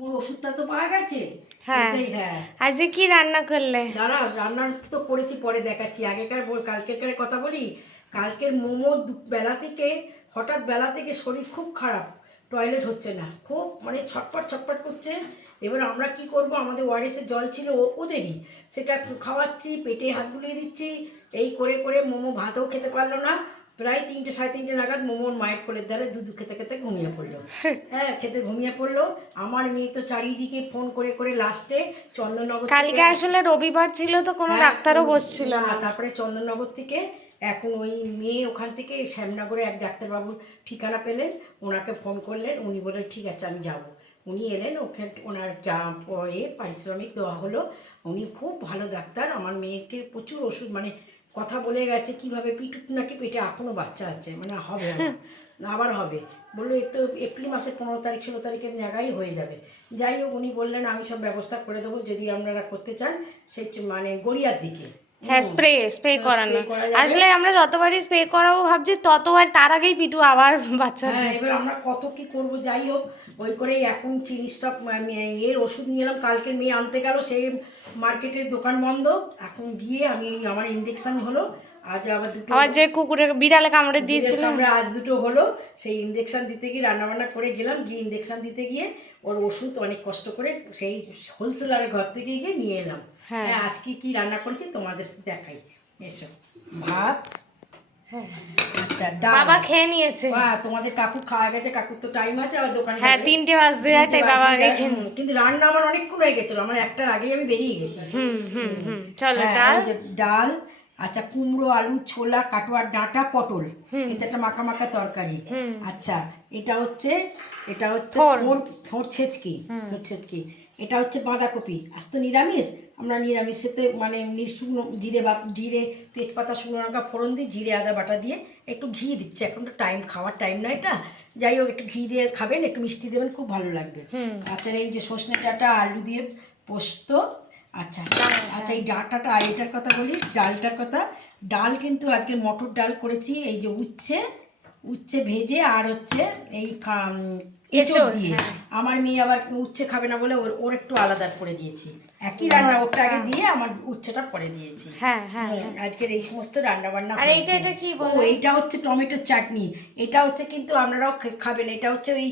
মোর ওষুধটা তো পাওয়া গেছে। হ্যাঁ হ্যাঁ, আজকে কি রান্না করলে? দাঁড়া, রান্না তো করেছি, পরে দেখাচ্ছি। আগেকার কালকের কথা বলি। কালকের মোমো বেলা থেকে, হঠাৎ বেলা থেকে শরীর খুব খারাপ, টয়লেট হচ্ছে না, খুব মানে ছটপট ছটপট করছে। এবার আমরা কি করব, আমাদের ওআরএসের জল ছিল ওদেরই, সেটা খাওয়াচ্ছি, পেটে হাত বুলিয়ে দিচ্ছি, এই করে করে মোমো ভাতও খেতে পারলো না। প্রায় 3টে সাড়ে 3টে নাগাদ মোমোর মায়ের কোলের ধারে দুধ খেতে খেতে ঘুমিয়ে পড়লো। হ্যাঁ, খেতে ঘুমিয়ে পড়লো। আমার মেয়ে তো চারিদিকে ফোন করে করে লাস্টে চন্দননগর কালকে আসলে রবিবার ছিল তো কোনো ডাক্তারও বসছিল না, না। তারপরে চন্দননগর থেকে এখন ওই মেয়ে ওখান থেকে শ্যামনগরে এক ডাক্তারবাবুর ঠিকানা পেলেন, ওনাকে ফোন করলেন, উনি বললেন ঠিক আছে আমি যাব। উনি এলেন, ওখানে ওনার যা পারিশ্রমিক দেওয়া হলো। উনি খুব ভালো ডাক্তার। আমার মেয়েকে প্রচুর ওষুধ, মানে কথা বলে গেছে কীভাবে পিটুক নাকি পেটে এখনও বাচ্চা আছে, মানে হবে আবার হবে। বললো এ তো এপ্রিল মাসের 15 তারিখ 16 তারিখের জায়গায় হয়ে যাবে। যাই হোক, উনি বললেন আমি সব ব্যবস্থা করে দেবো যদি আপনারা করতে চান। সেই মানে গড়িয়ার দিকে। হ্যাঁ, স্প্রে করানো। করা যাবে। আসলে আমরা যতবারই স্প্রে করাবো ভাবছি ততবার তার আগেই পিটু আবার বাচ্চা হ্যাঁ, দেয়। এবার আমরা কত কি করব। যাই হোক, ওই করেই এখন চিনির সব এর ওষুধ নিয়ে এলাম। কালকে মেয়ে আনতে গেল, সেই মার্কেটের দোকান বন্ধ। এখন গিয়ে আমি আমার ইঞ্জেকশন হলো, আজ আবার দুটো, আবার যে কুকুরে বিড়ালে কামড়ে দিয়েছিল, আমরা আজ দুটো হলো। সেই ইঞ্জেকশন দিতে গিয়ে রান্নাবান্না করে গেলাম, গিয়ে ইঞ্জেকশন দিতে গিয়ে ওর ওষুধ অনেক কষ্ট করে সেই হোলসেলারের ঘর থেকে গিয়ে নিয়ে এলাম। হ্যাঁ, আজকে কি রান্না করেছি তোমাদের দেখাই, এসো। ভাত, আচ্ছা, ডাল। বাবা খেয়ে নিয়েছে। হ্যাঁ, তোমাদের কাকু খাওয়া গেছে, কাকুর তো টাইম আছে, আবার দোকানে হ্যাঁ, 3টে বাজতে যায়, তাই বাবা আগে খেয়ে। কিন্তু রান্না আমার অনেকক্ষণ হয়ে গেছিল, আমার একটার আগেই আমি বেরিয়ে গেছি। চলো হ্যাঁ, ডাল। এই যে ডাল, আচ্ছা, কুমড়ো, আলু, ছোলা, কাটোয়ার ডাঁটা, পটল, এটা একটা মাখা মাখা তরকারি। আচ্ছা, এটা হচ্ছে থোড় ছেচকি, এটা হচ্ছে বাঁধাকপি। আজ তো নিরামিষ, আমরা নিরামিষেতে মানে শুকনো জিরে তেজপাতা শুকনো লঙ্কা ফোড়ন দিই, জিরে আদা বাটা দিয়ে একটু ঘি দিচ্ছে। এখন তো খাওয়ার টাইম না এটা। যাই হোক, একটু ঘি দিয়ে খাবেন, একটু মিষ্টি দেবেন, খুব ভালো লাগবে। আচ্ছা, এই যে সজনে ডাঁটা, আলু দিয়ে পোস্ত। আচ্ছা আচ্ছা, এই ডাঁটাটা, এটার কথা বলি, ডালটার কথা। ডাল কিন্তু আজকে মটর ডাল করেছি, এই যে উচ্ছে ভেজে, আর হচ্ছে এই এঁচড় দিয়ে। আমার মেয়ে আবার উচ্ছে খাবে না বলে ওর একটু আলাদা করে দিয়েছি। একই রান্না, ওটা আগে দিয়ে আমার উচ্ছেটা পরে দিয়েছি। আজকের এই সমস্ত রান্না বান্না। আর এটা কি বলো? এইটা হচ্ছে টমেটোর চাটনি। এটা হচ্ছে, কিন্তু আপনারাও খাবেন, এটা হচ্ছে ওই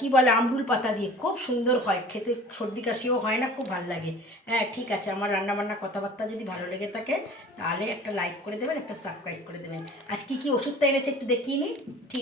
কি বলে, আমরুল পাতা দিয়ে খুব সুন্দর হয় খেতে, সর্দি কাশিও হয় না, খুব ভালো লাগে। হ্যাঁ, ঠিক আছে, আমার রান্নাবান্না কথাবার্তা যদি ভালো লেগে থাকে তাহলে একটা লাইক করে দেবেন, একটা সাবস্ক্রাইব করে দেবেন। আজকে কি ওষুধটা এনেছে একটু দেখিয়ে নিই। ঠিক আছে।